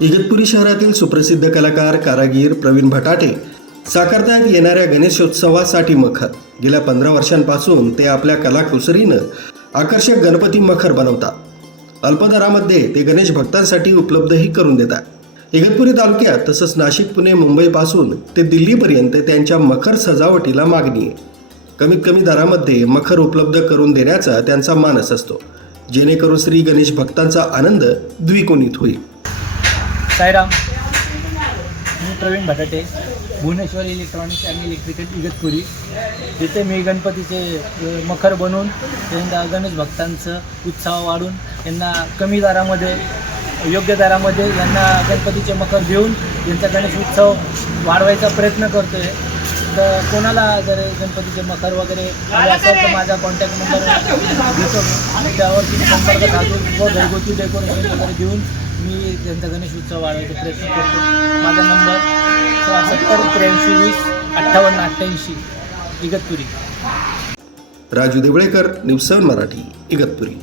इगतपुरी शहरातील सुप्रसिद्ध कलाकार कारागीर प्रवीण भटाटे साकारतात येणाऱ्या गणेशोत्सवासाठी मखर. गेल्या पंधरा वर्षांपासून ते आपल्या कलाकुसरीनं आकर्षक गणपती मखर बनवतात. अल्पदरामध्ये ते गणेश भक्तांसाठी उपलब्धही करून देतात. इगतपुरी तालुक्यात तसंच नाशिक पुणे मुंबईपासून ते दिल्लीपर्यंत त्यांच्या मखर सजावटीला मागणी आहे. कमीत कमी दरामध्ये मखर उपलब्ध करून देण्याचा त्यांचा मानस असतो. जेणेकरून श्री गणेश भक्तांचा आनंद द्विगुणित होईल. साईराम. मी प्रवीण भटाटे. भुवनेश्वर इलेक्ट्रॉनिक्स आणि इलेक्ट्रिकल इगतपुरी. तिथे मी गणपतीचे मखर बनवून त्यांना गणेश भक्तांचं उत्साह वाढून यांना कमी दरामध्ये योग्य दरामध्ये यांना गणपतीचे मखर देऊन यांचा गणेश उत्सव वाढवायचा प्रयत्न करतो आहे कोणाला जर गणपतीचे मखर वगैरे असेल तर माझा कॉन्टॅक्ट नंबर देतो. मी त्यावर तुम्ही संपर्क साधून व घरगुती डेकोरेशन वगैरे घेऊन मी त्यांचा गणेश उत्सव वाढवायचा प्रयत्न करतो. माझा नंबर सत्तर त्र्याऐंशी वीस अठ्ठावन्न अठ्ठ्याऐंशी Igatpuri. Raju Devlekar news seven Marathi Igatpuri.